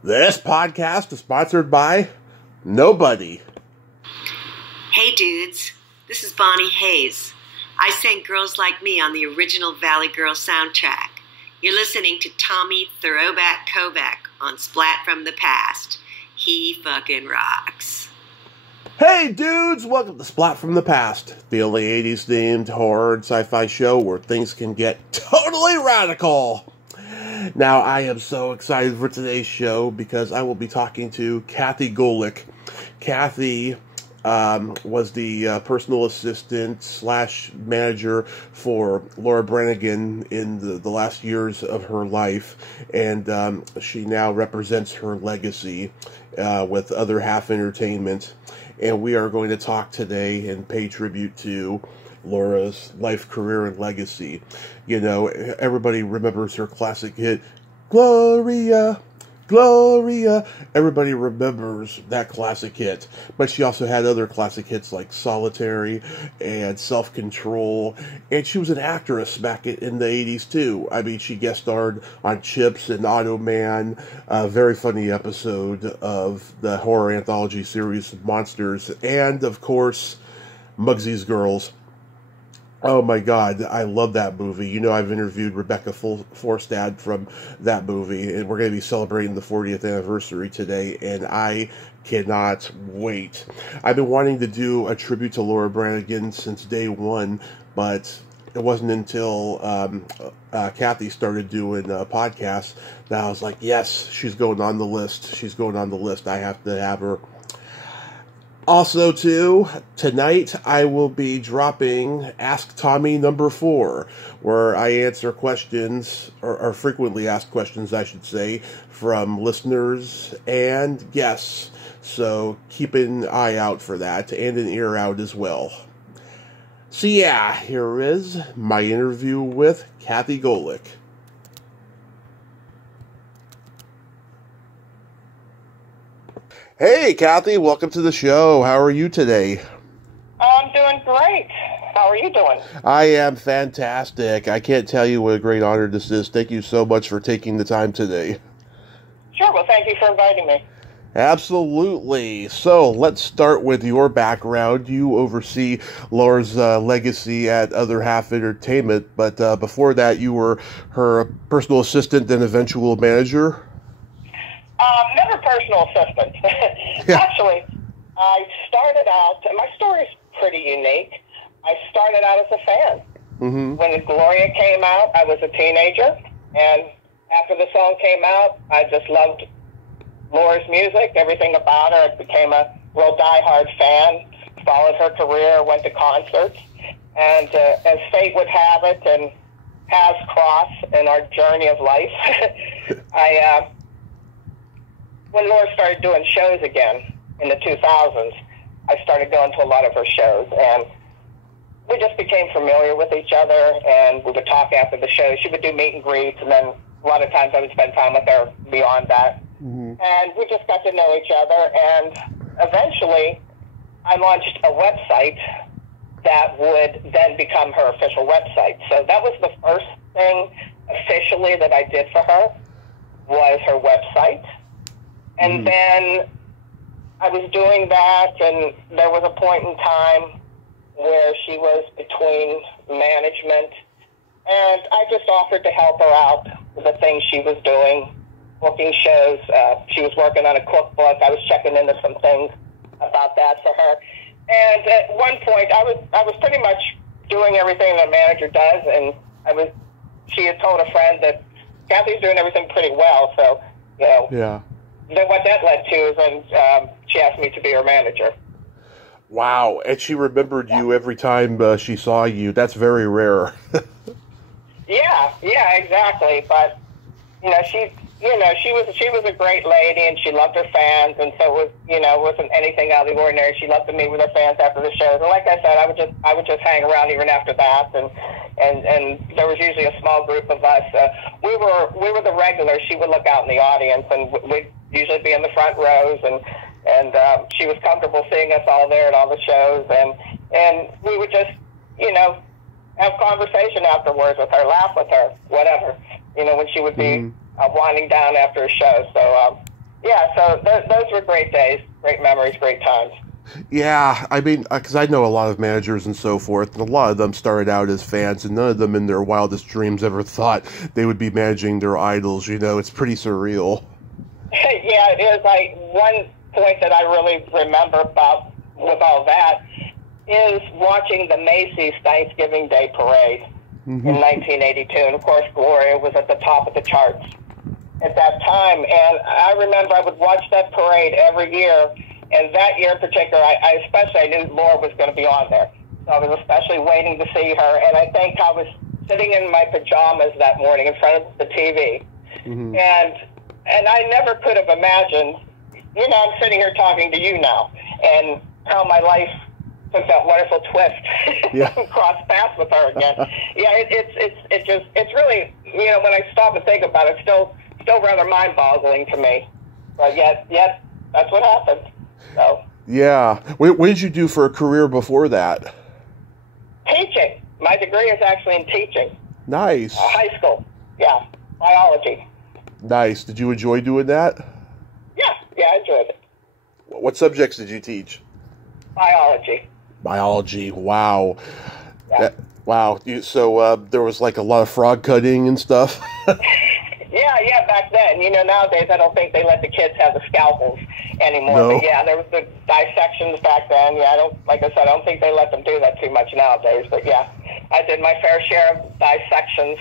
This podcast is sponsored by nobody. Hey dudes, this is Bonnie Hayes. I sang Girls Like Me on the original Valley Girl soundtrack. You're listening to Tommy Throwback Kovac on Splat from the Past. He fucking rocks. Hey dudes, welcome to Splat from the Past, the only 80s themed horror and sci-fi show where things can get totally radical. Now, I am so excited for today's show because I will be talking to Kathy Golik. Kathy was the personal assistant / manager for Laura Branigan in the last years of her life, and she now represents her legacy with Other Half Entertainment. And we are going to talk today and pay tribute to Laura's life, career, and legacy. You know, everybody remembers her classic hit, Gloria, Gloria. Everybody remembers that classic hit. But she also had other classic hits like Solitary and Self-Control. And she was an actress back in the 80s, too. I mean, she guest starred on Chips and Automan, a very funny episode of the horror anthology series Monsters. And, of course, Mugsy's Girls. Oh my God, I love that movie. You know, I've interviewed Rebecca Forstad from that movie, and we're going to be celebrating the 40th anniversary today, and I cannot wait. I've been wanting to do a tribute to Laura Branigan since day one, but it wasn't until Kathy started doing podcasts that I was like, yes, she's going on the list. She's going on the list. I have to have her. Also, too, tonight I will be dropping Ask Tommy number 4, where I answer questions, or frequently asked questions, I should say, from listeners and guests. So keep an eye out for that, and an ear out as well. So yeah, here is my interview with Kathy Golik. Hey, Kathy, welcome to the show. How are you today? I'm doing great. How are you doing? I am fantastic. I can't tell you what a great honor this is. Thank you so much for taking the time today. Sure. Well, thank you for inviting me. Absolutely. So let's start with your background. You oversee Laura's legacy at Other Half Entertainment, but before that, you were her personal assistant and eventual manager. Never personal assistant. Yeah. Actually, I started out, and my story is pretty unique. I started out as a fan. Mm-hmm. When Gloria came out, I was a teenager, and after the song came out, I just loved Laura's music, everything about her. I became a real diehard fan, followed her career, went to concerts, and as fate would have it, and paths cross in our journey of life, when Laura started doing shows again in the 2000s, I started going to a lot of her shows, and we just became familiar with each other, and we would talk after the show. She would do meet and greets, and then a lot of times I would spend time with her beyond that. Mm-hmm. And we just got to know each other, and eventually I launched a website that would then become her official website. So that was the first thing officially that I did for her, was her website. And then I was doing that, and there was a point in time where she was between management, and I just offered to help her out with the things she was doing, booking shows. She was working on a cookbook. I was checking into some things about that for her. And at one point, I was pretty much doing everything that a manager does, and she had told a friend that Kathy's doing everything pretty well, so, you know. Yeah. Then what that led to is then she asked me to be her manager. Wow, and she remembered you every time she saw you. That's very rare. Yeah, exactly. But she was a great lady, and she loved her fans, and so it was, it wasn't anything out of the ordinary. She loved to meet with her fans after the shows, and like I said, I would just hang around even after that, and there was usually a small group of us. We were the regulars. She would look out in the audience, and we'd usually be in the front rows, and she was comfortable seeing us all there at all the shows, and we would just, have conversation afterwards with her, laugh with her, whatever, when she would be winding down after a show. So yeah, so those were great days, great memories, great times. Yeah, I mean, because I know a lot of managers and so forth, and a lot of them started out as fans, and none of them in their wildest dreams ever thought they would be managing their idols. You know, it's pretty surreal. Yeah, it is. One point that I really remember about with all that is watching the Macy's Thanksgiving Day Parade in 1982, and of course Gloria was at the top of the charts at that time, and I remember I would watch that parade every year. And that year in particular, I knew Laura was going to be on there. So I was especially waiting to see her. And I think I was sitting in my pajamas that morning in front of the TV. And I never could have imagined, I'm sitting here talking to you now, and how my life took that wonderful twist and crossed paths with her again. Yeah, it's really, when I stop and think about it, still rather mind-boggling to me. But yet, that's what happened. So. Yeah. What did you do for a career before that? Teaching. My degree is actually in teaching. Nice. High school. Yeah. Biology. Nice. Did you enjoy doing that? Yeah, I enjoyed it. What subjects did you teach? Biology. Biology. Wow. Yeah. Wow. So there was like a lot of frog cutting and stuff? Yeah, back then. Nowadays I don't think they let the kids have the scalpels anymore. No. But yeah, there was the dissections back then. Yeah, I don't think they let them do that too much nowadays. But yeah, I did my fair share of dissections.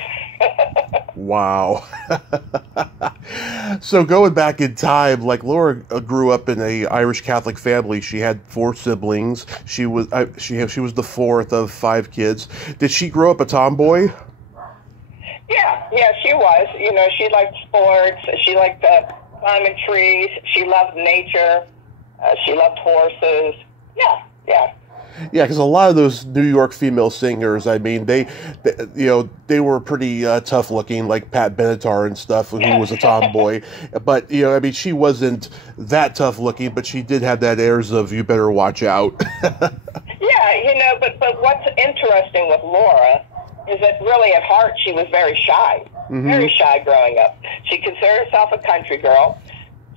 Wow. So going back in time, like Laura grew up in a Irish Catholic family. She had 4 siblings. She was the 4th of 5 kids. Did she grow up a tomboy? Yeah, she was. She liked sports. She liked climbing trees. She loved nature. She loved horses. Yeah. Yeah, because a lot of those New York female singers, I mean, they were pretty tough looking, like Pat Benatar and stuff, who was a tomboy. But I mean, she wasn't that tough looking, but she did have that airs of you better watch out. Yeah, but what's interesting with Laura is that really at heart she was very shy, very shy growing up. She considered herself a country girl.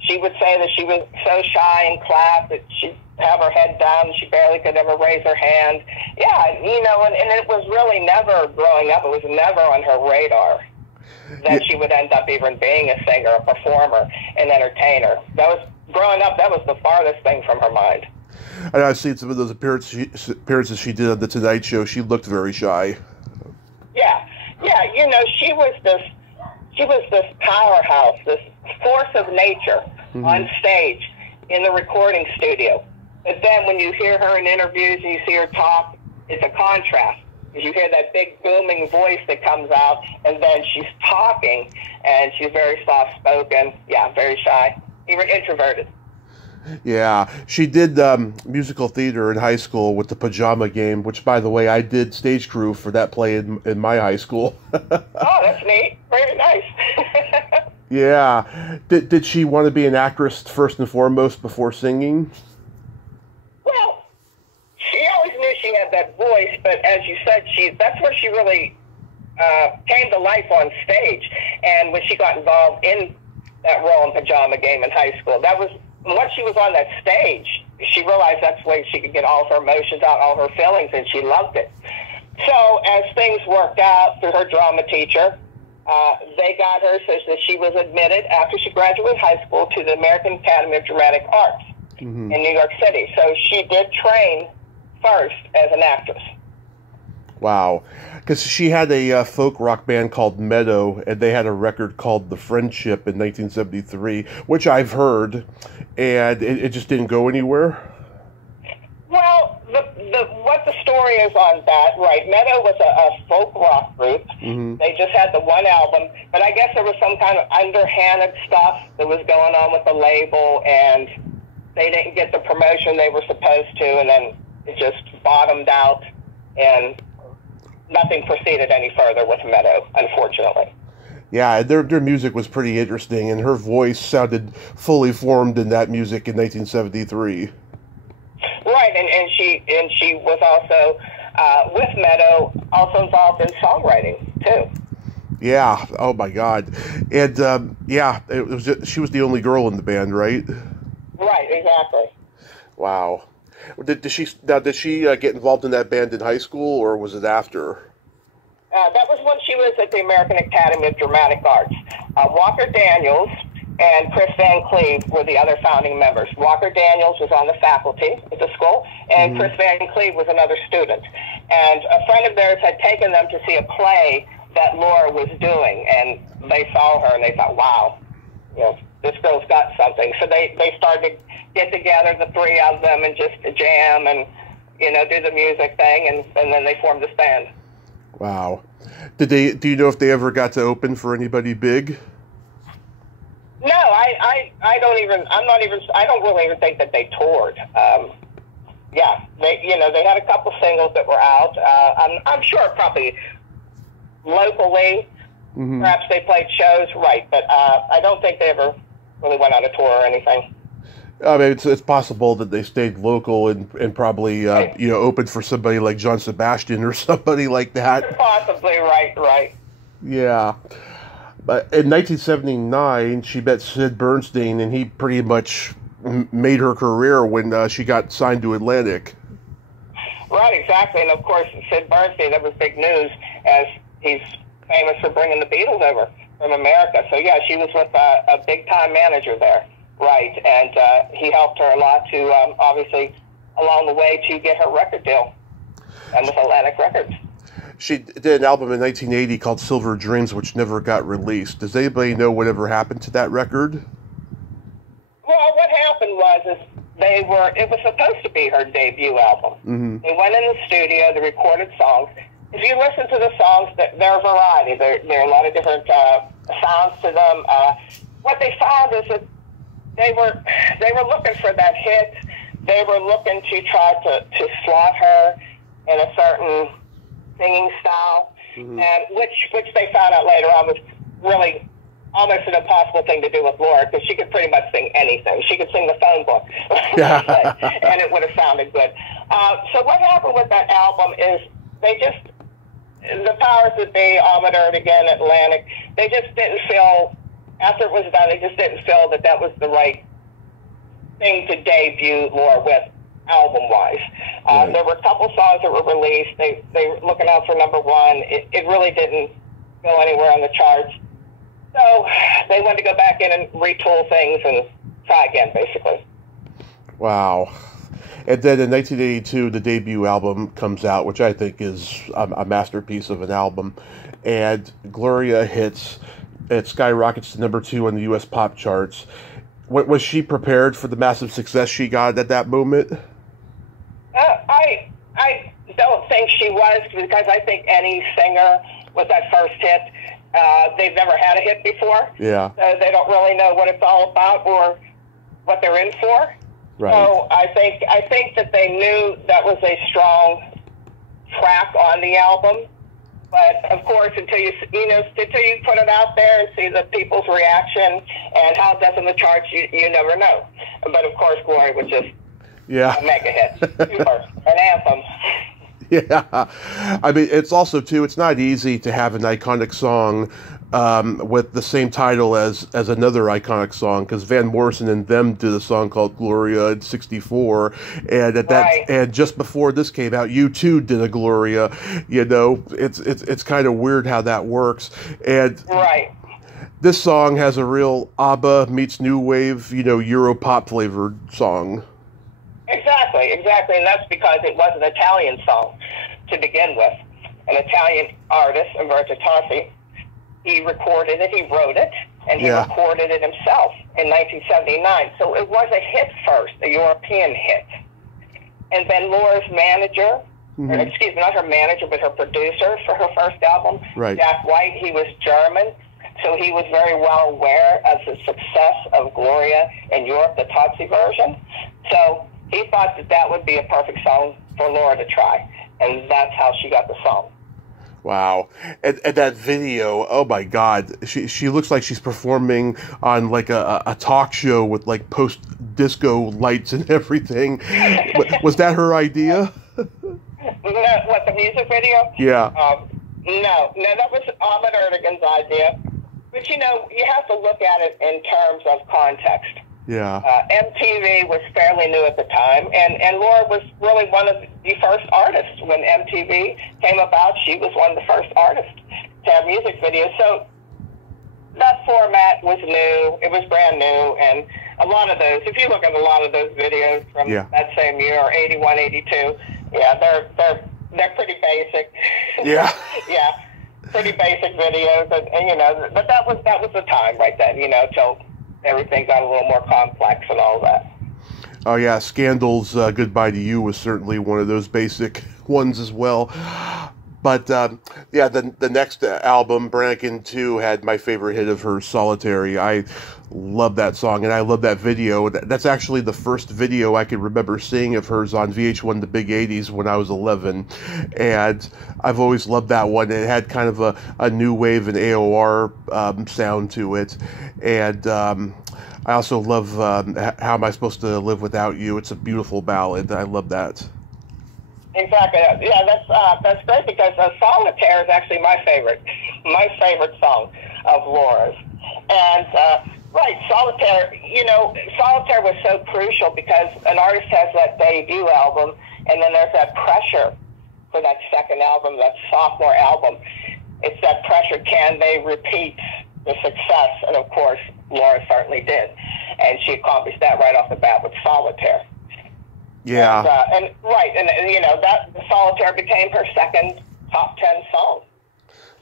She would say that she was so shy in class that she'd have her head down and she barely could ever raise her hand. Yeah, and it was really never growing up, it was never on her radar that she would end up even being a singer, a performer, an entertainer. Growing up, that was the farthest thing from her mind. And I've seen some of those appearances she did on The Tonight Show. She looked very shy. Yeah, she was this powerhouse, this force of nature on stage in the recording studio. But then when you hear her in interviews and you see her talk, it's a contrast. Because you hear that big booming voice that comes out, and then she's talking, and she's very soft-spoken, very shy, even introverted. Yeah, she did musical theater in high school with the Pajama Game, which, by the way, I did stage crew for that play in my high school. Oh, that's neat. Very nice. Yeah. Did she want to be an actress first and foremost before singing? Well, she always knew she had that voice, but as you said, that's where she really came to life on stage. And when she got involved in that role in Pajama Game in high school, once she was on that stage, she realized that's the way she could get all of her emotions out, all her feelings, and she loved it. So as things worked out through her drama teacher, they got her so that she was admitted after she graduated high school to the American Academy of Dramatic Arts in New York City. So she did train first as an actress. Wow. Because she had a folk rock band called Meadow, and they had a record called The Friendship in 1973, which I've heard, and it just didn't go anywhere. Well, what the story is on that, right, Meadow was a folk rock group. They just had the one album, but I guess there was some kind of underhanded stuff that was going on with the label, and they didn't get the promotion they were supposed to, and then it just bottomed out, and nothing proceeded any further with Meadow, unfortunately. Yeah, their music was pretty interesting, and her voice sounded fully formed in that music in 1973. Right, and she was also with Meadow, also involved in songwriting too. Yeah. Oh my God. And yeah, she was the only girl in the band, right? Right, exactly. Wow. Did she get involved in that band in high school, or was it after? That was when she was at the American Academy of Dramatic Arts. Walker Daniels and Chris Van Cleve were the other founding members. Walker Daniels was on the faculty at the school, and Chris Van Cleve was another student. And a friend of theirs had taken them to see a play that Laura was doing, and they saw her and they thought, wow, you know, this girl's got something. So they started to get together, the three of them, and just jam and, you know, do the music thing, and then they formed this band. Wow. Do you know if they ever got to open for anybody big? No, I don't really even think that they toured. Yeah, they had a couple singles that were out. I'm sure probably locally, perhaps they played shows, right? But I don't think they ever really went on a tour or anything. I mean, it's possible that they stayed local and probably opened for somebody like John Sebastian or somebody like that. Possibly, right. Yeah. But in 1979, she met Sid Bernstein, and he pretty much made her career when she got signed to Atlantic. Right, exactly. And of course, Sid Bernstein, that was big news, as he's famous for bringing the Beatles over from America. So yeah, she was with a big-time manager there. Right, and he helped her a lot to, obviously, along the way, to get her record deal, and with Atlantic Records. She did an album in 1980 called Silver Dreams, which never got released. Does anybody know whatever happened to that record? Well, what happened was it was supposed to be her debut album. They went in the studio, they recorded songs. If you listen to the songs, they're a variety. There are a lot of different sounds to them. What they found is that they were looking for that hit. They were looking to try to slot her in a certain singing style, and which they found out later on was really almost an impossible thing to do with Laura, because she could pretty much sing anything. She could sing the phone book, and it would have sounded good. So what happened with that album is the powers that be, Amador, again, Atlantic, they just didn't feel, after it was done, they just didn't feel that was the right thing to debut Laura with, album-wise. There were a couple songs that were released. They were looking out for number one. It really didn't go anywhere on the charts. So they wanted to go back in and retool things and try again, basically. Wow. And then in 1982, the debut album comes out, which I think is a masterpiece of an album. And Gloria hits. It skyrockets to number 2 on the U.S. pop charts. Was she prepared for the massive success she got at that moment? I don't think she was, because I think any singer with that first hit, they've never had a hit before. Yeah. So they don't really know what it's all about or what they're in for. Right. So I think that they knew that was a strong track on the album. But of course, until you put it out there and see the people's reaction and how it does in the charts, you never know. But of course, Glory was just a mega hit, an anthem. Yeah, I mean, it's also too. It's not easy to have an iconic song with the same title as another iconic song, because Van Morrison and them did a song called Gloria in '64, and and just before this came out, U2 did a Gloria. You know, it's kind of weird how that works. And this song has a real ABBA meets new wave, Europop flavored song. Exactly, and that's because it was an Italian song to begin with. An Italian artist, Umberto Tozzi, he recorded it, he wrote it, and he recorded it himself in 1979. So it was a hit first, a European hit. And then Laura's manager, excuse me, not her manager, but her producer for her first album, Jack White, he was German, so he was very well aware of the success of Gloria in Europe, the Tozzi version. So he thought that would be a perfect song for Laura to try, and that's how she got the song. Wow. And that video, oh my God, she looks like she's performing on like a talk show with like post-disco lights and everything. Was that her idea? What, the music video? Yeah. No, that was Ahmet Ertegun's idea. But, you have to look at it in terms of context. Yeah. MTV was fairly new at the time, and Laura was really one of the first artists. When MTV came about, she was one of the first artists to have music videos. So that format was new. It was brand new, and a lot of those, if you look at a lot of those videos from that same year, or 81, 82, they're pretty basic. Yeah. Yeah, pretty basic videos, and but that was the time right then, till everything got a little more complex and all that. Oh yeah, Scandal's Goodbye to You was certainly one of those basic ones as well. But the next album, Branigan 2, had my favorite hit of hers, Solitary. I love that song, and I love that video. That's actually the first video I can remember seeing of hers on VH1 The Big 80s when I was 11. And I've always loved that one. It had kind of a new wave and AOR sound to it. And I also love How Am I Supposed to Live Without You? It's a beautiful ballad. I love that. Exactly. Yeah, that's great, because Solitaire is actually my favorite song of Laura's. And Solitaire. Solitaire was so crucial because an artist has that debut album, and then there's that pressure for that second album, that sophomore album. It's that pressure. Can they repeat the success? And of course, Laura certainly did, and she accomplished that right off the bat with Solitaire. Yeah. And that Solitaire became her second top 10 song.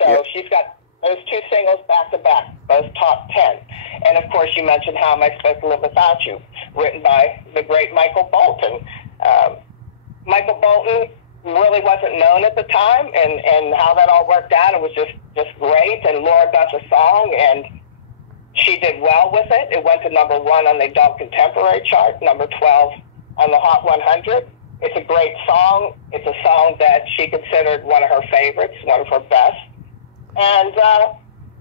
So she's got those two singles back to back, both top 10. And of course, you mentioned How Am I Supposed to Live Without You, written by the great Michael Bolton. Michael Bolton really wasn't known at the time, and how that all worked out, it was just great. And Laura got the song, and she did well with it. It went to number 1 on the Adult Contemporary chart, number 12 on the Hot 100. It's a great song. It's a song that she considered one of her favorites, one of her best. And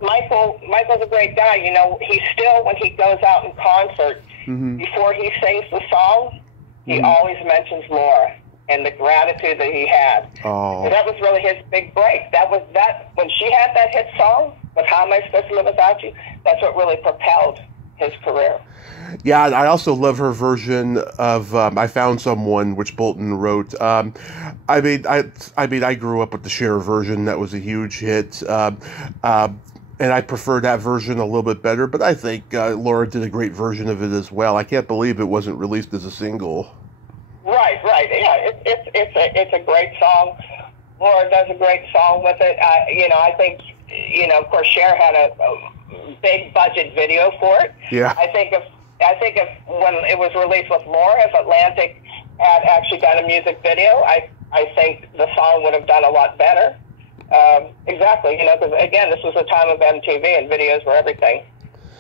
Michael's a great guy. He still, when he goes out in concert, before he sings the song, he always mentions Laura and the gratitude that he had. Oh. So that was really his big break. When she had that hit song with How Am I Supposed to Live Without You, that's what really propelled his career. Yeah, I also love her version of I Found Someone, which Bolton wrote. I grew up with the Cher version. That was a huge hit. And I prefer that version a little bit better, but I think Laura did a great version of it as well. I can't believe it wasn't released as a single. Right. Yeah, it's a great song. Laura does a great song with it. I think, of course, Cher had a big budget video for it. Yeah. I think if when it was released with Laura, if Atlantic had actually done a music video, I think the song would have done a lot better. Exactly, because again, this was the time of MTV and videos were everything.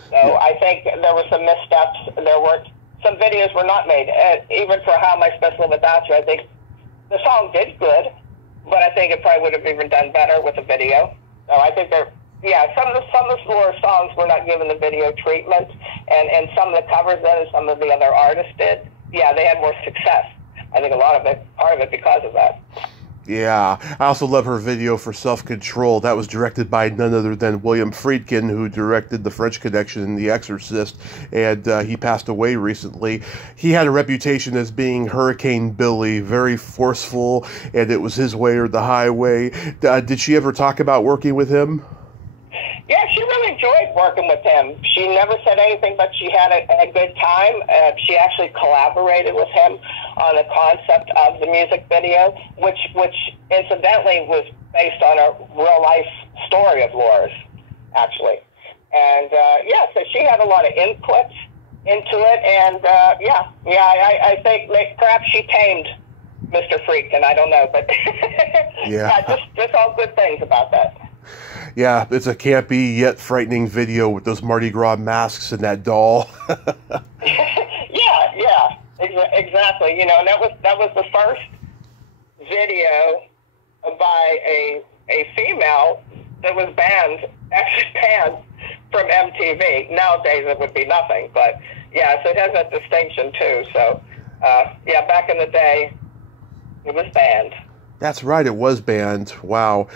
So I think there were some missteps. Some videos were not made. Even for How Am I Supposed to Live Without You, I think the song did good, but I think it probably would have even done better with a video. So I think some of the Laura songs were not given the video treatment, and some of the covers did, and some of the other artists did. Yeah, they had more success. I think part of it because of that. Yeah, I also love her video for Self-Control. That was directed by none other than William Friedkin, who directed The French Connection and The Exorcist, and he passed away recently. He had a reputation as being Hurricane Billy, very forceful, and it was his way or the highway. Did she ever talk about working with him? Yeah, she really enjoyed working with him. She never said anything, but she had a good time. She actually collaborated with him on the concept of the music video, which incidentally was based on a real-life story of Laura's, actually. And, so she had a lot of input into it, and, I think perhaps she tamed Mr. Friedkin. I don't know, but just all good things about that. Yeah, it's a campy yet frightening video with those Mardi Gras masks and that doll. Exactly. And that was the first video by a female that was banned from MTV. Nowadays it would be nothing, but so it has that distinction too. So back in the day, it was banned. That's right, it was banned. Wow.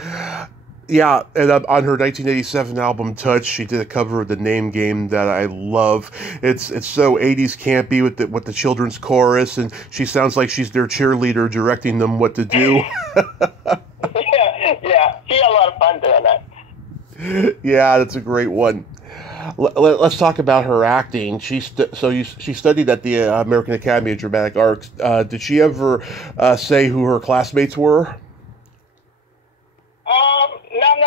Yeah, and on her 1987 album Touch, she did a cover of The Name Game that I love. It's so 80s campy with the children's chorus, and she sounds like she's their cheerleader directing them what to do. yeah, she had a lot of fun doing that. Yeah, that's a great one. Let's talk about her acting. She studied at the American Academy of Dramatic Arts. Did she ever say who her classmates were? No, I'm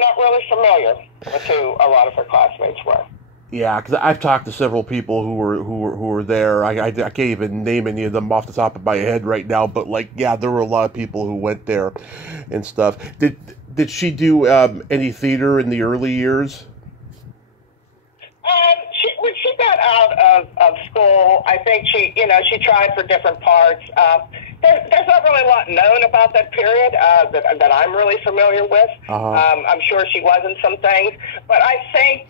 not really familiar with who a lot of her classmates were. Yeah, because I've talked to several people who were there. I can't even name any of them off the top of my head right now. But there were a lot of people who went there and stuff. Did she do any theater in the early years? When she got out of school, I think she tried for different parts. There's not really a lot known about that period that I'm really familiar with. Uh-huh. I'm sure she was in some things, but I think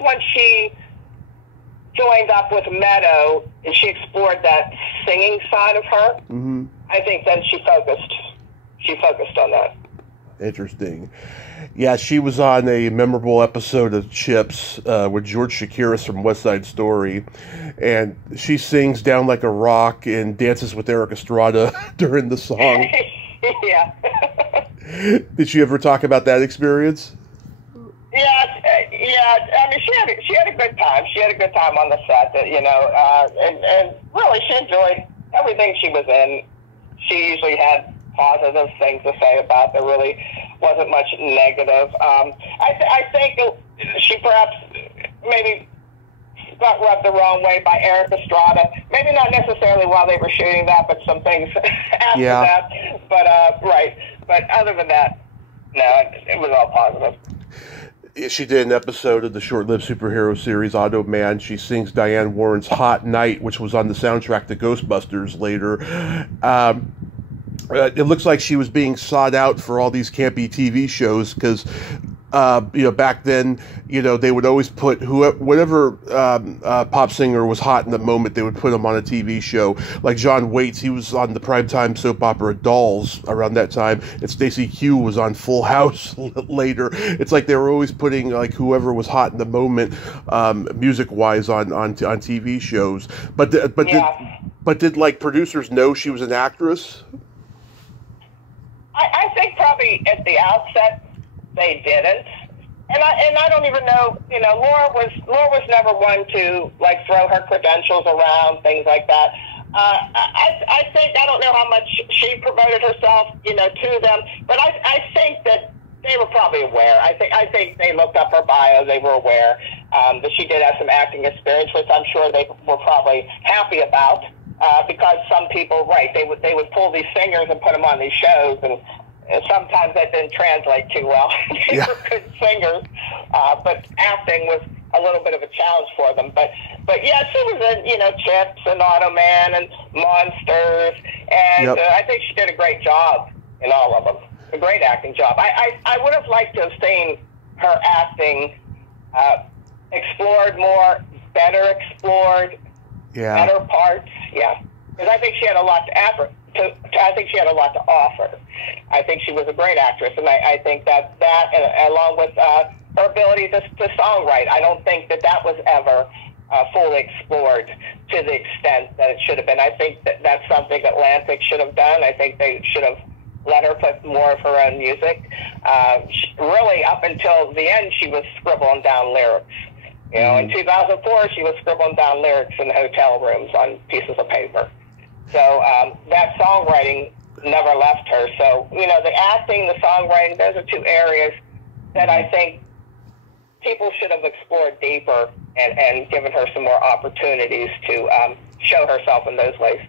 when she joined up with Meadow and she explored that singing side of her, mm-hmm. I think then she focused on that. Interesting. Yeah, she was on a memorable episode of Chips with George Shakiris from West Side Story, and she sings Down Like a Rock and dances with Eric Estrada during the song. Yeah. Did she ever talk about that experience? Yeah. I mean, she had a good time. She had a good time on the set, and really she enjoyed everything she was in. She usually had positive things to say about. There really wasn't much negative. I think she perhaps maybe got rubbed the wrong way by Eric Estrada. Maybe not necessarily while they were shooting that, but some things after that. But right. But other than that, no, it was all positive. She did an episode of the short-lived superhero series Automan. She sings Diane Warren's Hot Night, which was on the soundtrack to Ghostbusters later. It looks like she was being sought out for all these campy TV shows because, back then, they would always put whatever pop singer was hot in the moment, they would put him on a TV show. Like John Waits, he was on the primetime soap opera Dolls around that time, and Stacey Q was on Full House later. It's like they were always putting whoever was hot in the moment, music-wise, on TV shows. But did producers know she was an actress? I think probably at the outset they didn't, and I don't even know. Laura was never one to throw her credentials around, things like that. I think I don't know how much she promoted herself, to them, but I think that they were probably aware. I think they looked up her bio. They were aware that she did have some acting experience, which I'm sure they were probably happy about. Because some people, they would pull these singers and put them on these shows, and sometimes that didn't translate too well. They were good singers, but acting was a little bit of a challenge for them. But yeah, she was in Chips and Automan and Monsters, and I think she did a great job in all of them. A great acting job. I would have liked to have seen her acting explored more, better explored. Yeah. Better parts, because I think she had a lot I think she had a lot to offer. I think she was a great actress, and I think that along with her ability to songwrite, I don't think that was ever fully explored to the extent that it should have been. I think that's something Atlantic should have done. I think they should have let her put more of her own music. Really, up until the end, she was scribbling down lyrics. In 2004, she was scribbling down lyrics in hotel rooms on pieces of paper. So that songwriting never left her. So, the acting, the songwriting, those are two areas that I think people should have explored deeper and given her some more opportunities to show herself in those ways.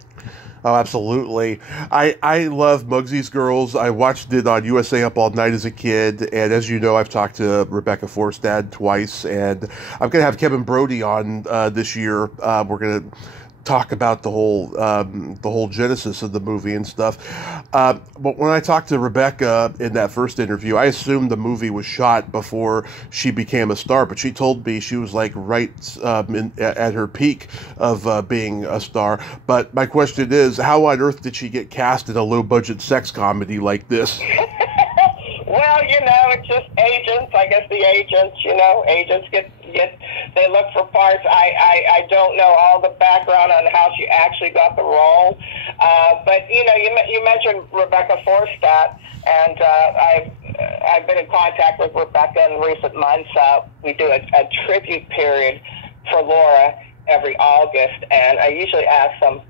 Oh, absolutely. I love Mugsy's Girls. I watched it on USA Up All Night as a kid, and as you know, I've talked to Rebecca Forstad twice, and I'm going to have Kevin Brody on this year. We're going to talk about the whole genesis of the movie and stuff. But when I talked to Rebecca in that first interview, I assumed the movie was shot before she became a star, but she told me she was right at her peak of being a star. But my question is, how on earth did she get cast in a low-budget sex comedy like this? Well, it's just agents. I guess the agents, agents they look for parts. I don't know all the background on how she actually got the role. But, you mentioned Rebecca Forstadt, and I've been in contact with Rebecca in recent months. We do a tribute period for Laura every August, and I usually ask some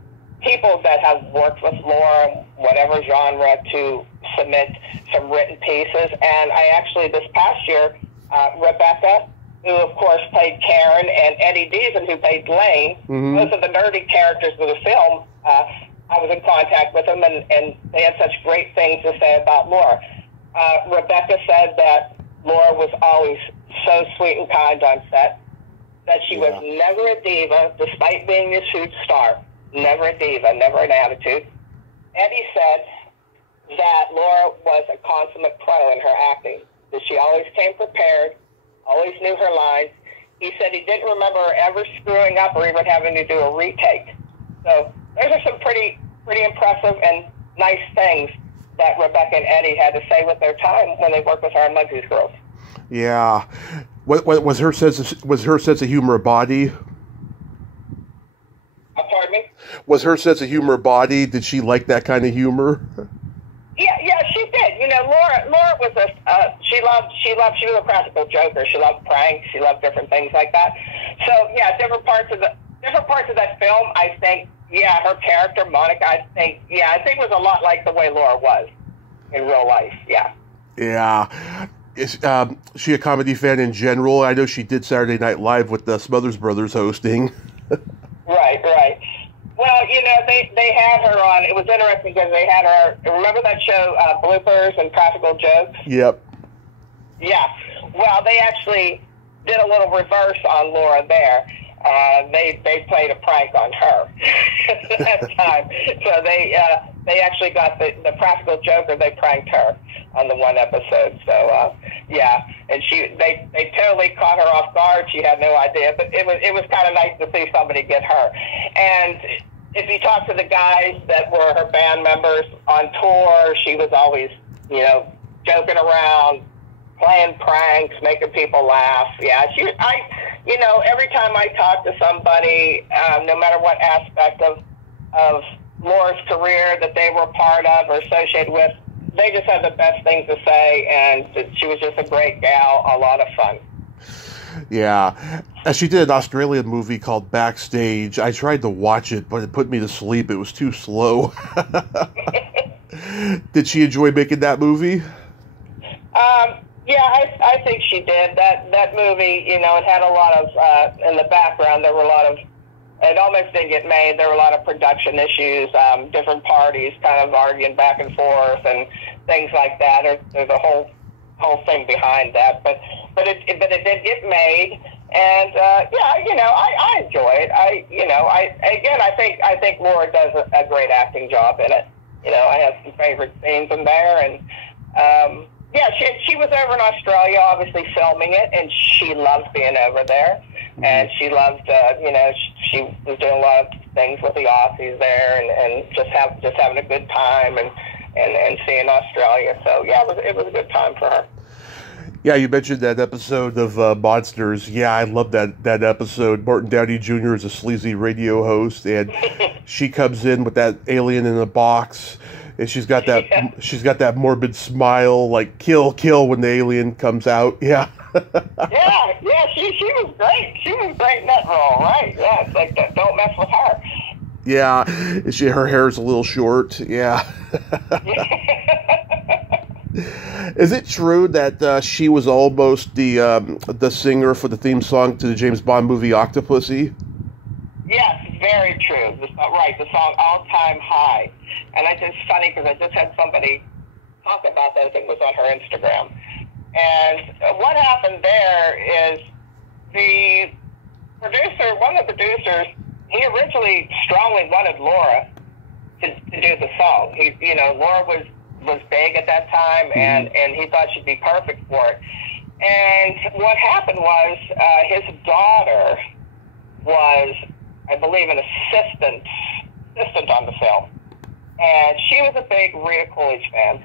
people that have worked with Laura, whatever genre, to submit some written pieces. And I actually, this past year, Rebecca, who of course played Karen, and Eddie Deason, who played Blaine, both of the nerdy characters of the film, I was in contact with them, and they had such great things to say about Laura. Rebecca said that Laura was always so sweet and kind on set, that she was never a diva, despite being this huge star. Never a diva, never an attitude. Eddie said that Laura was a consummate pro in her acting, that she always came prepared, always knew her lines. He said he didn't remember her ever screwing up or even having to do a retake. So those are some pretty impressive and nice things that Rebecca and Eddie had to say with their time when they worked with her on Muggsy's Girls. Yeah. What was her sense of humor a body? Pardon me? Was her sense of humor a body? Did she like that kind of humor? Yeah, she did. Laura was she was a practical joker. She loved pranks. She loved different things like that. So yeah, different parts of that film, I think. Yeah, her character Monica, I think was a lot like the way Laura was in real life. Yeah. Yeah. Is she a comedy fan in general? I know she did Saturday Night Live with the Smothers Brothers hosting. Right. Well, they had her on. It was interesting because they had her. Remember that show, Bloopers and Practical Jokes? Yep. Yeah. Well, they actually did a little reverse on Laura there. They played a prank on her at that time. So they actually got the Practical Joker. They pranked her on the one episode. So yeah, and they totally caught her off guard. She had no idea, but it was kind of nice to see somebody get her. And if you talk to the guys that were her band members on tour, she was always joking around, playing pranks, making people laugh. Yeah, every time I talk to somebody, no matter what aspect of Laura's career that they were part of or associated with, they just have the best things to say, and she was just a great gal, a lot of fun. Yeah. She did an Australian movie called Backstage. I tried to watch it, but it put me to sleep. It was too slow. Did she enjoy making that movie? Yeah, I think she did. That movie, it had a lot of, in the background, there were a lot of, it almost didn't get made. There were a lot of production issues, different parties kind of arguing back and forth and things like that. There's a whole thing behind that. But it did get made. And, I enjoy it. I think Laura does a great acting job in it. I have some favorite scenes in there, and, yeah, she was over in Australia, obviously filming it, and she loved being over there. And she loved, she was doing a lot of things with the Aussies there, and just having a good time and seeing Australia. So yeah, it was a good time for her. Yeah, you mentioned that episode of Monsters. Yeah, I love that episode. Martin Downey Jr. is a sleazy radio host, and she comes in with that alien in a box. And she's got that morbid smile, like kill when the alien comes out. Yeah. yeah, she was great. She was great in that role, right? Yeah, it's like don't mess with her. Yeah, her hair's a little short. Yeah. Is it true that she was almost the singer for the theme song to the James Bond movie Octopussy? Yes, very true. Right, the song All Time High. And it's funny because I just had somebody talk about that. I think it was on her Instagram. And what happened there is one of the producers, he originally strongly wanted Laura to do the song. Laura was big at that time, and he thought she'd be perfect for it. And what happened was his daughter was, I believe, an assistant on the film. And she was a big Rita Coolidge fan.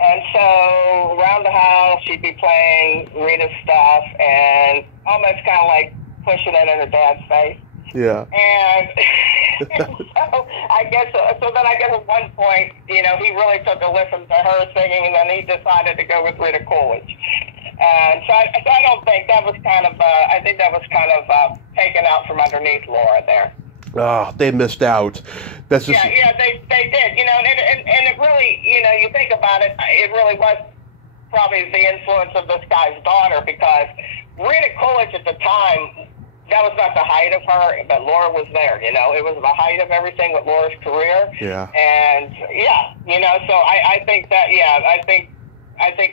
And so around the house, she'd be playing Rita's stuff and almost kind of like pushing it in her dad's face. Yeah. And so I guess at one point, you know, he really took a listen to her singing, and then he decided to go with Rita Coolidge. And so I don't think that was kind of, I think that was kind of taken out from underneath Laura there. Oh, they missed out. That's just... Yeah, they did. You know, and it really, you know, you think about it, it really was probably the influence of this guy's daughter, because Rita Coolidge at the time, that was not the height of her, but Laura was there, you know. It was the height of everything with Laura's career. Yeah. And, yeah, you know, so I think that, yeah, I think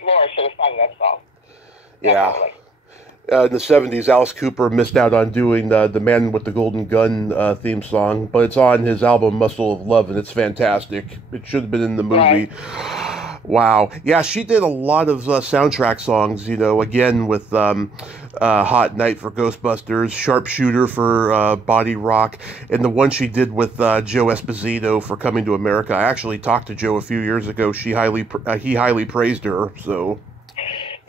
Laura should have sung that song. Definitely. Yeah. In the 70s, Alice Cooper missed out on doing the Man with the Golden Gun theme song, but it's on his album Muscle of Love, and it's fantastic. It should have been in the movie. Right. Wow. Yeah, she did a lot of soundtrack songs, you know, again with Hot Night for Ghostbusters, Sharpshooter for Body Rock, and the one she did with Joe Esposito for Coming to America. I actually talked to Joe a few years ago. He highly praised her, so...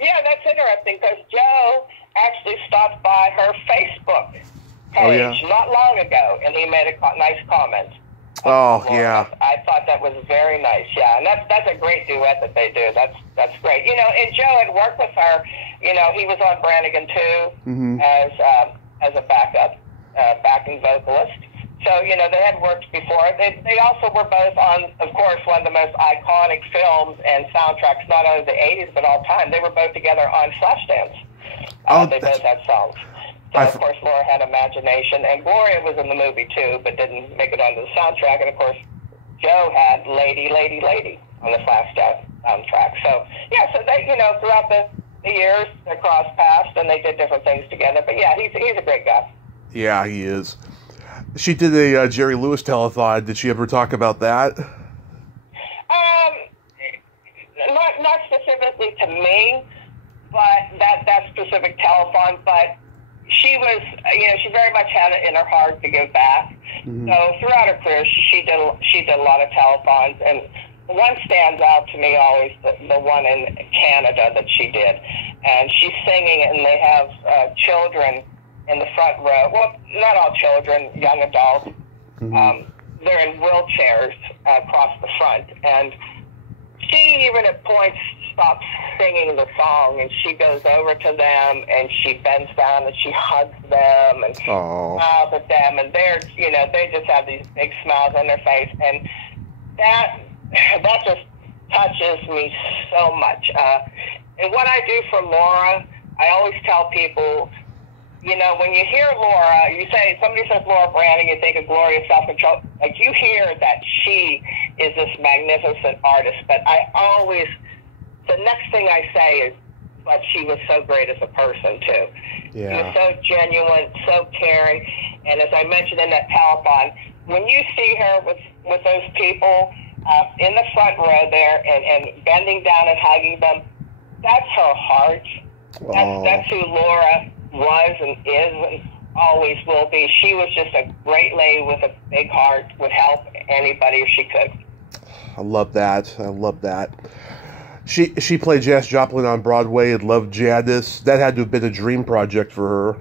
Yeah, that's interesting, because Joe actually stopped by her Facebook page not long ago, and he made a nice comment. Oh, yeah. I thought that was very nice, yeah. And that's a great duet that they do. That's great. You know, and Joe had worked with her. You know, he was on Branigan, too, as a backing vocalist. So, you know, they had worked before. They also were both on, of course, one of the most iconic films and soundtracks, not only the 80s, but all time. They were both together on Flashdance. They both had songs. So, of course, Laura had Imagination, and Gloria was in the movie, too, but didn't make it onto the soundtrack. And, of course, Joe had Lady, Lady, Lady on the Flashdance soundtrack. So, yeah, so they, you know, throughout the years, they crossed paths, and they did different things together. But, yeah, he's a great guy. Yeah, he is. She did a Jerry Lewis telethon. Did she ever talk about that? Not specifically to me, but that specific telethon. But she was, you know, she very much had it in her heart to give back. Mm-hmm. So throughout her career, she did a lot of telethons, and one stands out to me always, the one in Canada that she did, and she's singing, and they have children in the front row. Well, not all children, young adults. Mm-hmm. They're in wheelchairs across the front. And she even at points stops singing the song, and she goes over to them, and she bends down, and she hugs them, and smiles at them. And they're, you know, they just have these big smiles on their face. And that just touches me so much. And what I do for Laura, I always tell people, you know, when you hear Laura, somebody says Laura Branigan, you think of Gloria Self-Control. Like, you hear that she is this magnificent artist, but the next thing I say is, but she was so great as a person, too. Yeah. She was so genuine, so caring, and as I mentioned in that telethon, when you see her with those people in the front row there and bending down and hugging them, that's her heart. That's who Laura was and is and always will be. She was just a great lady with a big heart, would help anybody if she could. I love that. She played Janis Joplin on Broadway and loved Janis. That had to have been a dream project for her.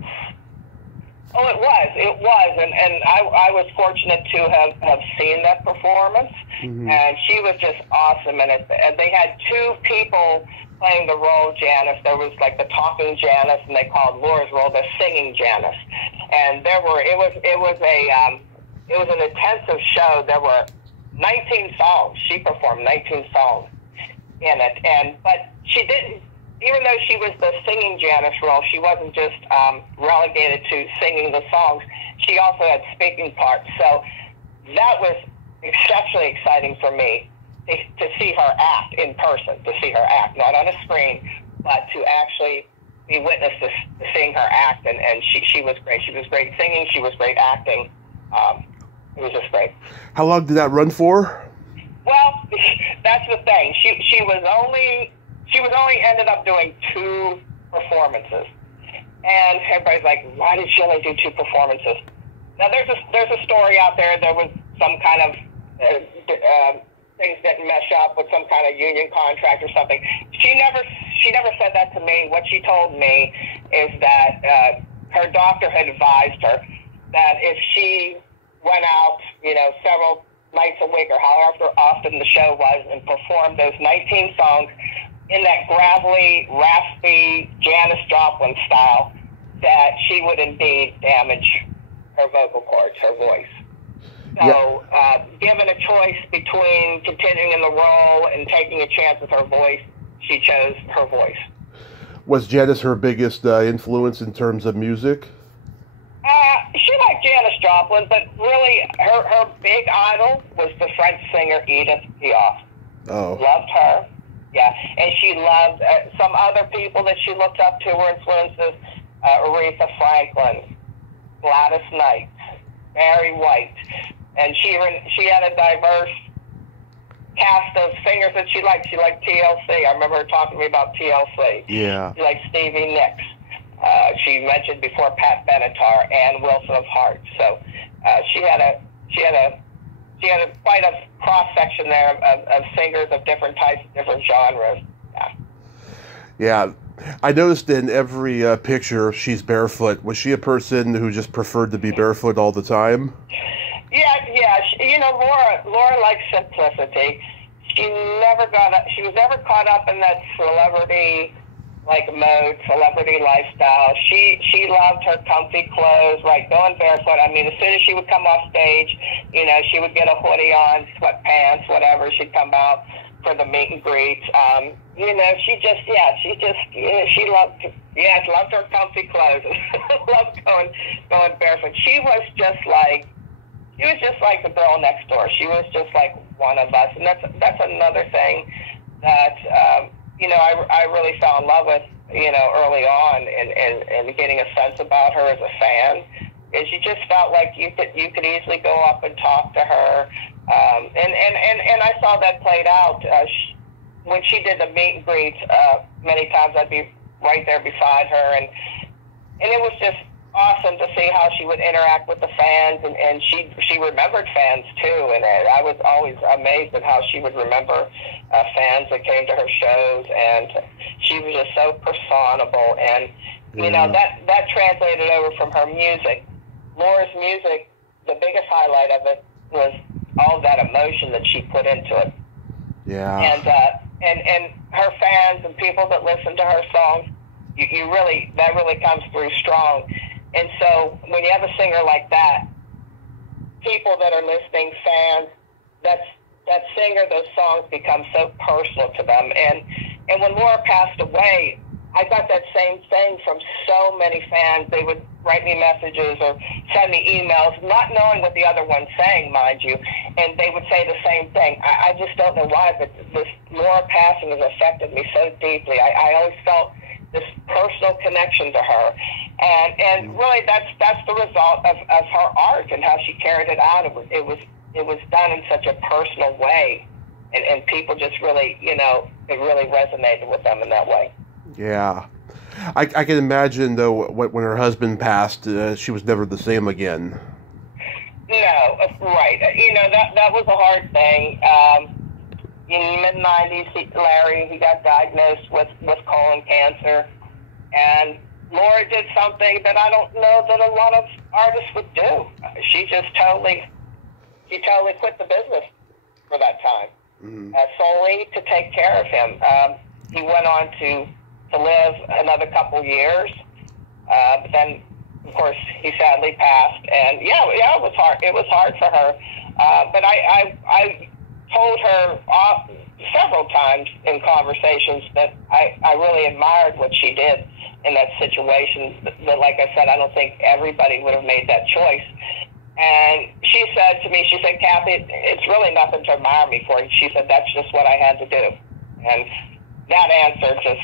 Oh, it was, and I was fortunate to have seen that performance, and she was just awesome. And they had two people playing the role Janis. There was like the talking Janis, and they called Laura's role the singing Janis. And it was an intensive show. There were 19 songs. She performed 19 songs in it, but she didn't. Even though she was the singing Janis role, she wasn't just relegated to singing the songs. She also had speaking parts. So that was exceptionally exciting for me to see her act in person, to see her act, not on a screen, but to actually be witness to seeing her act. And she was great. She was great singing. She was great acting. It was just great. How long did that run for? Well, that's the thing. She was only ended up doing 2 performances, and everybody's like, "Why did she only do 2 performances?" Now there's a story out there. There was some kind of things didn't mesh up with some kind of union contract or something. She never said that to me. What she told me is that her doctor had advised her that if she went out, several nights a week or however often the show was and performed those 19 songs in that gravelly, raspy Janis Joplin style, that she would indeed damage her vocal cords, her voice. So, given a choice between continuing in the role and taking a chance with her voice, she chose her voice. Was Janis her biggest influence in terms of music? She liked Janis Joplin, but really her big idol was the French singer Edith Piaf. Oh. Loved her. Yeah, and she loved some other people that she looked up to were influences. Aretha Franklin, Gladys Knight, Barry White, and she had a diverse cast of singers that she liked. She liked TLC. I remember her talking to me about TLC. Yeah. She liked Stevie Nicks. She mentioned before Pat Benatar and Wilson of Heart. So she had quite a cross section there of singers of different types, different genres. Yeah. Yeah. I noticed in every picture she's barefoot. Was she a person who just preferred to be barefoot all the time? Yeah. Laura likes simplicity. She was never caught up in that celebrity celebrity lifestyle. She loved her comfy clothes, right? Going barefoot. I mean, as soon as she would come off stage, she would get a hoodie on, sweatpants, whatever. She'd come out for the meet and greet. She loved her comfy clothes. Loved going barefoot. She was just like the girl next door. She was just like one of us, and that's another thing that I really fell in love with early on, and getting a sense about her as a fan. Is you just felt like you could easily go up and talk to her, and I saw that played out when she did the meet and greets. Many times I'd be right there beside her, and it was just awesome to see how she would interact with the fans, and she remembered fans too, and I was always amazed at how she would remember fans that came to her shows, and she was just so personable, and that translated over from her music. Laura's music, the biggest highlight of it was all that emotion that she put into it. Yeah. And her fans and people that listen to her songs, that really comes through strong. And so when you have a singer like that, people that are listening, fans, that singer, those songs become so personal to them. And when Laura passed away, I got that same thing from so many fans. They would write me messages or send me emails, not knowing what the other one's saying, mind you, and they would say the same thing. I just don't know why, but this Laura passing has affected me so deeply. I always felt this personal connection to her, and really that's the result of her art and how she carried it out. It was done in such a personal way, and people just really, it really resonated with them in that way. Yeah. I can imagine, though, when her husband passed, she was never the same again. No, right. That was a hard thing. In the mid-'90s, Larry, he got diagnosed with colon cancer, and Laura did something that I don't know that a lot of artists would do. She totally quit the business for that time, solely to take care of him. He went on to live another couple years, but then, of course, he sadly passed. And it was hard. It was hard for her. But I told her several times in conversations that I really admired what she did in that situation. But like I said, I don't think everybody would have made that choice. And she said to me, Kathy, it's really nothing to admire me for. She said, that's just what I had to do. And that answer just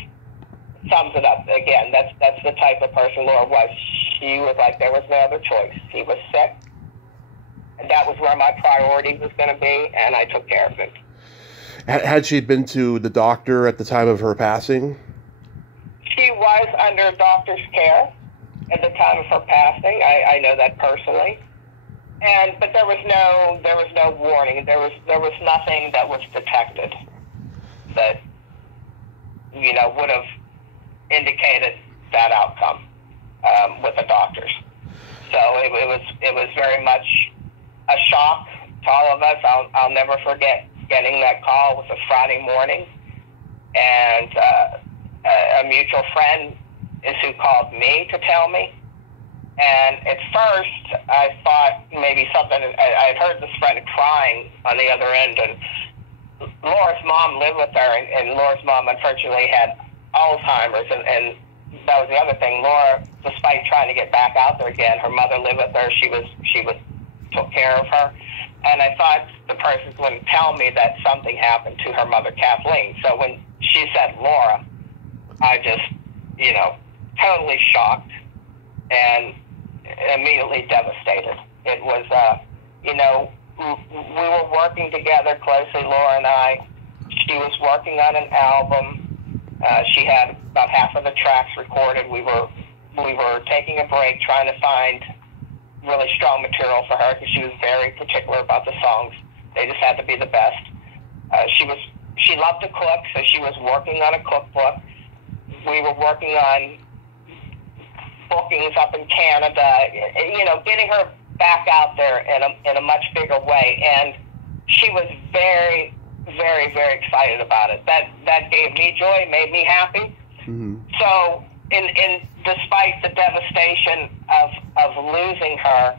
sums it up. Again, that's the type of person Laura was. She was like, there was no other choice. He was sick, and that was where my priority was going to be, and I took care of it. Had she been to the doctor at the time of her passing? She was under doctor's care at the time of her passing. I know that personally. but there was no warning. There was nothing that was detected that would have indicated that outcome with the doctors. So it was very much a shock to all of us. I'll never forget getting that call. It was a Friday morning, and a mutual friend is who called me to tell me. And at first, I thought maybe something. I had heard this friend crying on the other end, and Laura's mom lived with her, and Laura's mom unfortunately had Alzheimer's, and that was the other thing. Laura, despite trying to get back out there again, her mother lived with her. She took care of her, and I thought the person wouldn't tell me that something happened to her mother, Kathleen. So when she said Laura, I just, totally shocked and immediately devastated. It was, we were working together closely, Laura and I. She was working on an album. She had about half of the tracks recorded. We were taking a break, trying to find really strong material for her because she was very particular about the songs. They just had to be the best. She loved to cook, so she was working on a cookbook. We were working on bookings up in Canada, getting her back out there in a much bigger way. And she was very, very, very excited about it. That gave me joy, made me happy. Mm-hmm. So, despite the devastation of losing her,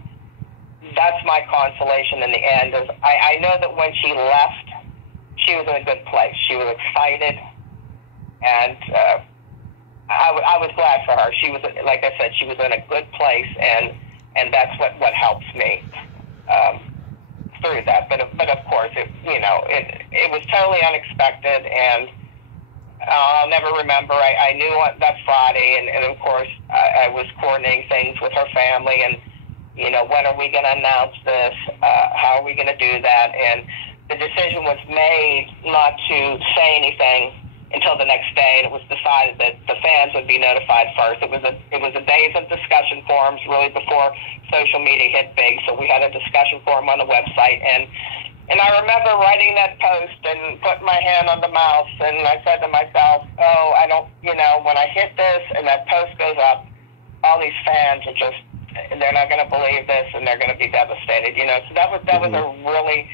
that's my consolation in the end. Is I know that when she left, she was in a good place. She was excited, and I was glad for her. She was, like I said, she was in a good place, and that's what helps me through that. But of course, it was totally unexpected, and I'll never remember. I knew that Friday, and of course, I was coordinating things with her family, and when are we going to announce this? How are we going to do that? And the decision was made not to say anything until the next day, and it was decided that the fans would be notified first. It was a days of discussion forums, really before social media hit big. So we had a discussion forum on the website, and I remember writing that post and putting my hand on the mouse, and I said to myself, "Oh, I don't, when I hit this and that post goes up, all these fans are they're not going to believe this, and they're going to be devastated." So that was a really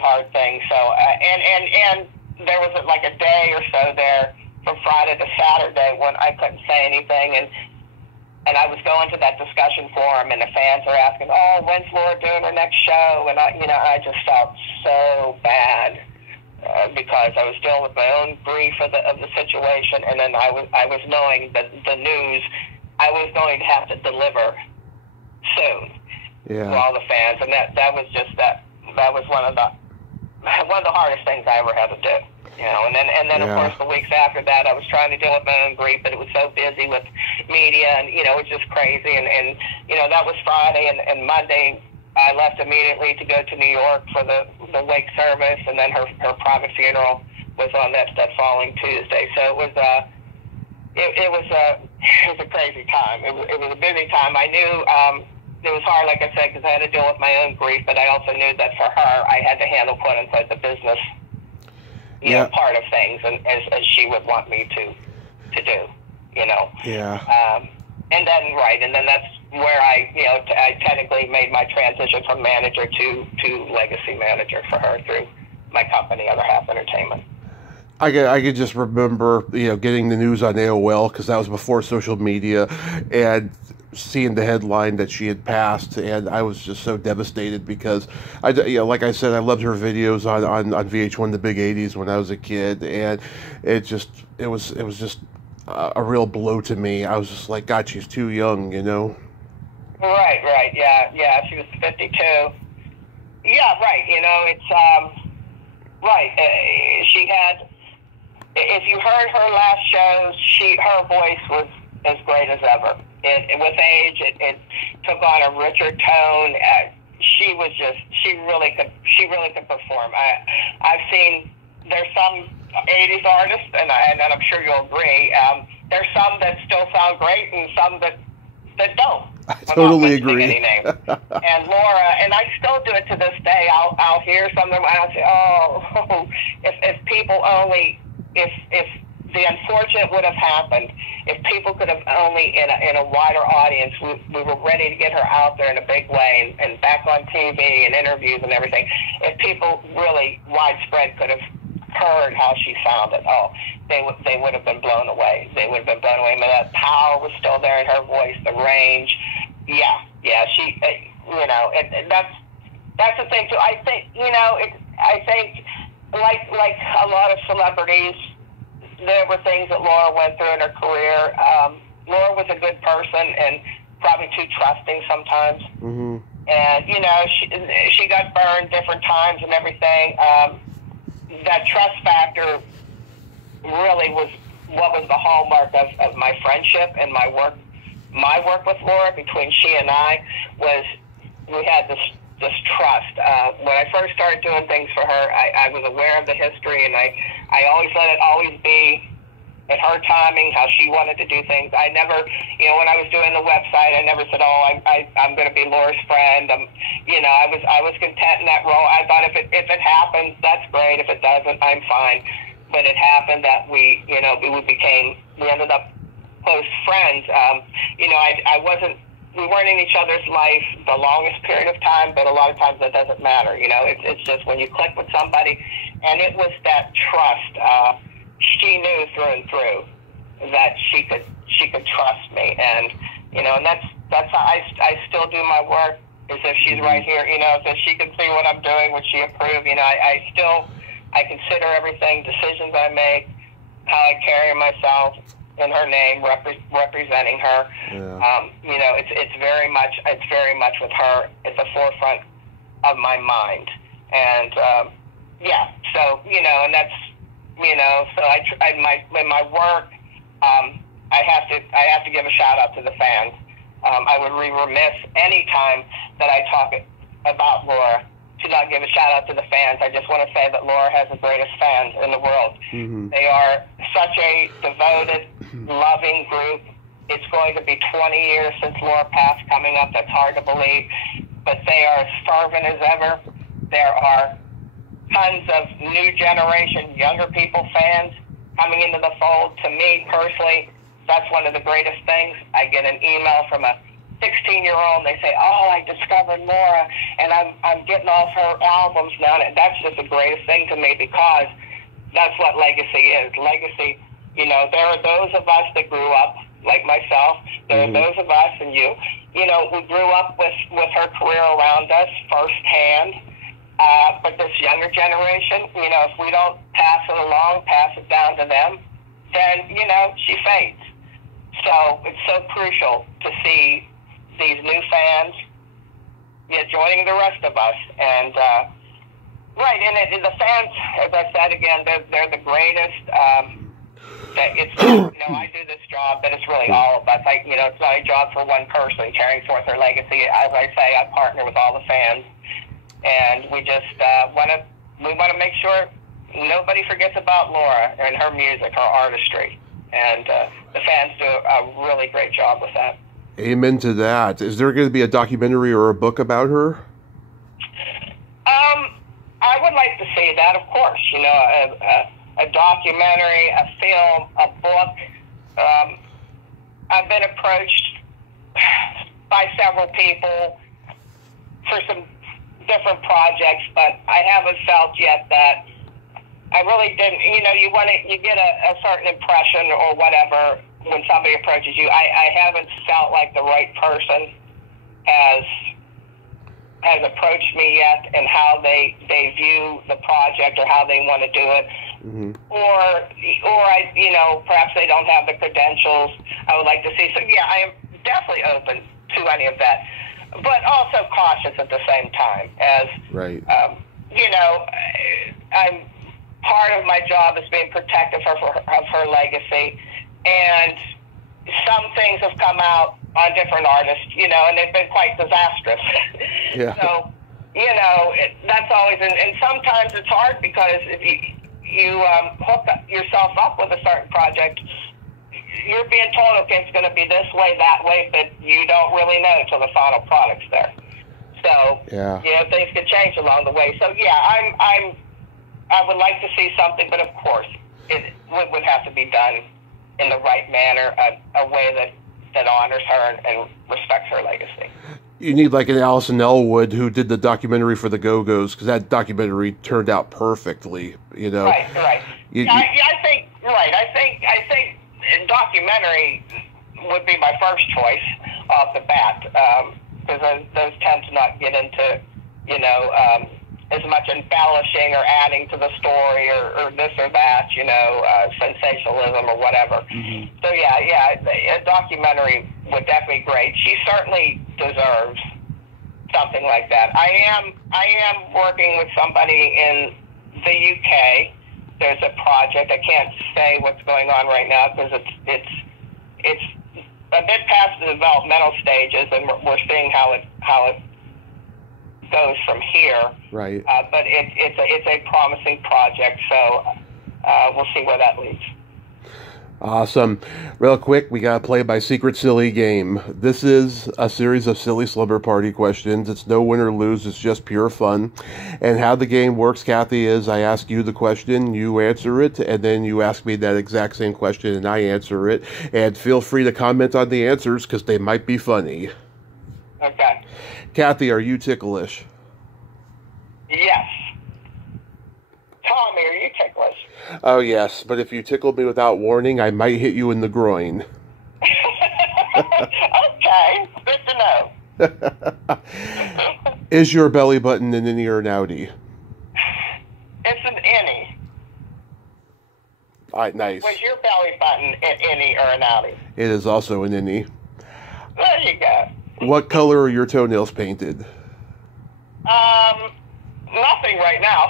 hard thing. So and there was like a day or so there from Friday to Saturday when I couldn't say anything, and I was going to that discussion forum, and the fans are asking, "Oh, when's Laura doing her next show?" And I just felt so bad because I was dealing with my own grief of the situation, and then I was knowing that the news I was going to have to deliver soon to all the fans, and that was just that was one of the hardest things I ever had to do. And then of course the weeks after that I was trying to deal with my own grief, but it was so busy with media, and it was just crazy, and that was Friday, and Monday I left immediately to go to New York for the wake service, and then her private funeral was on that following Tuesday. So it was a crazy time. It was a busy time. I knew it was hard, like I said, because I had to deal with my own grief, but I also knew that for her, I had to handle, quote unquote, the business, part of things, and as she would want me to do, Yeah. And then that's where I technically made my transition from manager to legacy manager for her through my company, Other Half Entertainment. I could just remember, getting the news on AOL, because that was before social media, and seeing the headline that she had passed, and I was just so devastated because like I said, I loved her videos on VH1, the big 80s when I was a kid, and it was just a real blow to me. I was just like, God, she's too young, Right, yeah, she was 52. Yeah, right, it's, right, she had, if you heard her last shows, her voice was as great as ever. With age, it took on a richer tone. She really could perform. I've seen, there's some 80s artists, and I'm sure you'll agree, there's some that still sound great and some that don't. I totally mentioning agree. Any name. And Laura, and I still do it to this day. I'll hear something and I'll say, oh, if people only, if the unfortunate would have happened, if people could have only in a wider audience, we were ready to get her out there in a big way and back on TV and interviews and everything. If people really widespread could have heard how she sounded, they would have been blown away. They would have been blown away. I mean, that power was still there in her voice, the range. Yeah, she, and that's the thing too. I think, I think like a lot of celebrities, there were things that Laura went through in her career. Laura was a good person and probably too trusting sometimes. Mm-hmm. And, she got burned different times and everything. That trust factor really was what was the hallmark of my friendship and my work. My work with Laura, between she and I, was we had this trust. When I first started doing things for her, I was aware of the history, and I always let it always be at her timing, how she wanted to do things. I never, when I was doing the website, I never said, I'm going to be Laura's friend. I was content in that role. I thought if it happens, that's great. If it doesn't, I'm fine. But it happened that we ended up close friends. We weren't in each other's life the longest period of time, but a lot of times that doesn't matter. It's just when you click with somebody, and it was that trust. She knew through and through that she could trust me, and and that's how I still do my work. As if she's right here, so she can see what I'm doing, would she approve? I consider everything, decisions I make, how I carry myself in her name, representing her. Yeah. It's very much with her at the forefront of my mind, and so and that's so in my work, I have to give a shout out to the fans. I would be remiss any time that I talk about Laura to not give a shout out to the fans. I just want to say that Laura has the greatest fans in the world. Mm-hmm. They are such a devoted, loving group. It's going to be 20 years since Laura passed coming up. That's hard to believe. But they are as fervent as ever. There are tons of new generation, younger people, fans coming into the fold. To me, personally, that's one of the greatest things. I get an email from a 16-year-old, they say, I discovered Laura, and I'm getting all her albums now. And that's just the greatest thing to me, because that's what legacy is. Legacy, there are those of us that grew up, like myself. There are those of us, and you, we grew up with her career around us firsthand. But this younger generation, if we don't pass it along, pass it down to them, then, she fades. So it's so crucial to see these new fans joining the rest of us. And, and the fans, as I said again, they're the greatest. I do this job, but it's really all of us. It's not a job for one person carrying forth her legacy. As I say, I partner with all the fans. And we just want to make sure nobody forgets about Laura and her music, her artistry, and the fans do a really great job with that. Amen to that. Is there going to be a documentary or a book about her? I would like to see that, of course. A documentary, a film, a book. I've been approached by several people for some different projects, but I haven't felt yet that I really didn't. You get a certain impression or whatever when somebody approaches you. I haven't felt like the right person has approached me yet, and how they view the project or how they want to do it. Mm-hmm. Or I perhaps they don't have the credentials I would like to see. So yeah, I am definitely open to any of that, but also cautious at the same time, as right. I'm part of my job is being protective of her legacy, and some things have come out on different artists, and they've been quite disastrous. Yeah. So, that's always, and sometimes it's hard, because if you hook yourself up with a certain project, you're being told, okay, it's going to be this way, that way, but you don't really know until the final product's there. So, things could change along the way. So, I would like to see something, but of course, it would have to be done in the right manner, a way that honors her and respects her legacy. You need like an Allison Elwood who did the documentary for the Go-Go's, because that documentary turned out perfectly. You know, right. I think I think documentary would be my first choice off the bat, because those tend to not get into as much embellishing or adding to the story or this or that, sensationalism or whatever. Mm-hmm. So a documentary would definitely be great. She certainly deserves something like that. I am working with somebody in the UK. There's a project. I can't say what's going on right now because it's a bit past the developmental stages, and we're seeing how it goes from here. Right. But it's a promising project, so we'll see where that leads. Awesome. Real quick, we got to play my secret silly game. This is a series of silly slumber party questions. It's no win or lose. It's just pure fun. And how the game works, Kathy, is I ask you the question, you answer it, and then you ask me that exact same question, and I answer it. And feel free to comment on the answers, because they might be funny. Okay. Kathy, are you ticklish? Yes. Tommy, are you ticklish? Oh, yes, but if you tickle me without warning, I might hit you in the groin. Okay, good to know. Is your belly button an innie or an outie? It's an innie. All right, nice. Was your belly button an innie or an outie? It is also an innie. There you go. What color are your toenails painted? Nothing right now.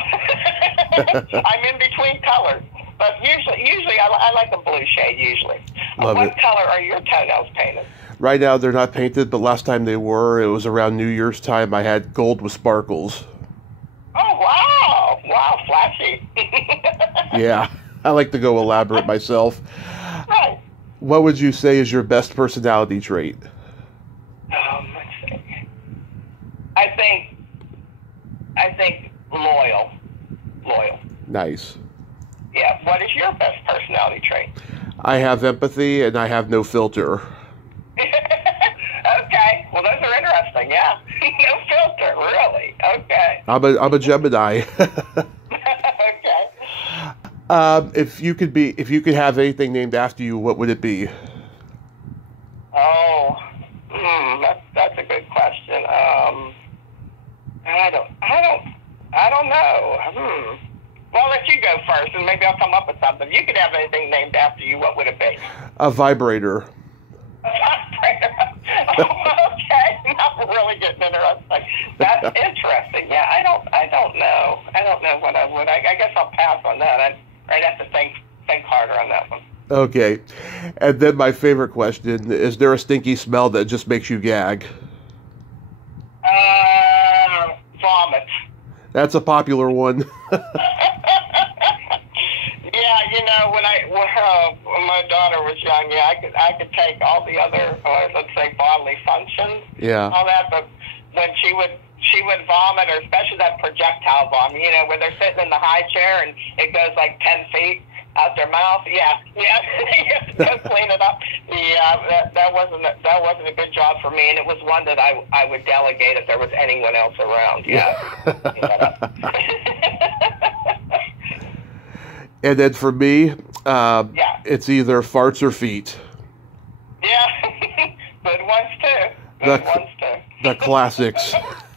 I'm in between colors, but usually I like a blue shade. Usually. Love what it. color are your toenails painted? Right now they're not painted, but last time they were. It was around New Year's time. I had gold with sparkles. Oh wow! Wow, flashy. Yeah, I like to go elaborate myself. Right. What would you say is your best personality trait? Let's see. I think loyal. Nice. Yeah. What is your best personality trait? I have empathy and I have no filter. Okay. Well, those are interesting. Yeah. No filter, really. Okay. I'm a Gemini. Okay. If you could have anything named after you, what would it be? Oh, that's a good question. I don't know. Well, I'll let you go first, and maybe I'll come up with something. If you could have anything named after you, what would it be? A vibrator. A vibrator. Okay, now we're really getting interesting. That's interesting. Yeah, I don't know. I don't know what I would. I guess I'll pass on that. I'd have to think harder on that one. Okay. And then my favorite question, is there a stinky smell that just makes you gag? Vomit. That's a popular one. Yeah, when my daughter was young, I could take all the other, let's say, bodily functions, all that, but when she would vomit, or especially that projectile vomit, where they're sitting in the high chair and it goes like 10 feet out their mouth. Yeah, you have to go clean it up. Yeah, that wasn't a good job for me, and it was one that I would delegate if there was anyone else around. Yeah. And then for me, it's either farts or feet. Yeah, good ones too. The classics.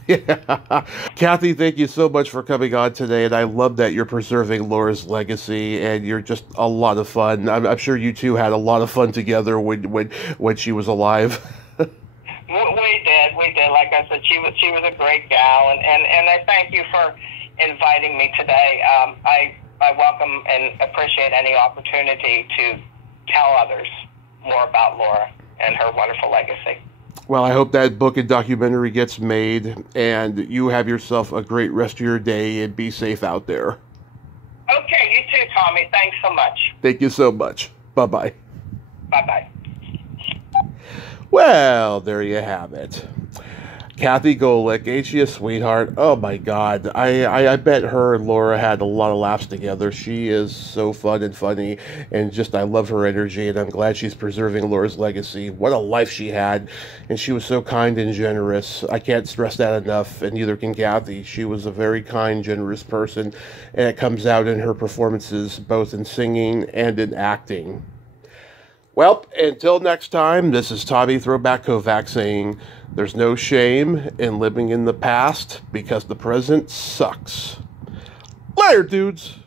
Yeah. Kathy, thank you so much for coming on today, and I love that you're preserving Laura's legacy, and you're just a lot of fun. I'm sure you two had a lot of fun together when she was alive. We did. Like I said, she was a great gal, and I thank you for inviting me today. I welcome and appreciate any opportunity to tell others more about Laura and her wonderful legacy. Well, I hope that book and documentary gets made, and you have yourself a great rest of your day, and be safe out there. Okay, you too, Tommy. Thanks so much. Thank you so much. Bye-bye. Bye-bye. Well, there you have it. Kathy Golik, ain't she a sweetheart? Oh my God. I bet her and Laura had a lot of laughs together. She is so fun and funny, and just I love her energy, and I'm glad she's preserving Laura's legacy. What a life she had, and she was so kind and generous. I can't stress that enough, and neither can Kathy. She was a very kind, generous person, and it comes out in her performances, both in singing and in acting. Well, until next time, this is Tommy Throwback Kovac saying, there's no shame in living in the past because the present sucks. Later, dudes.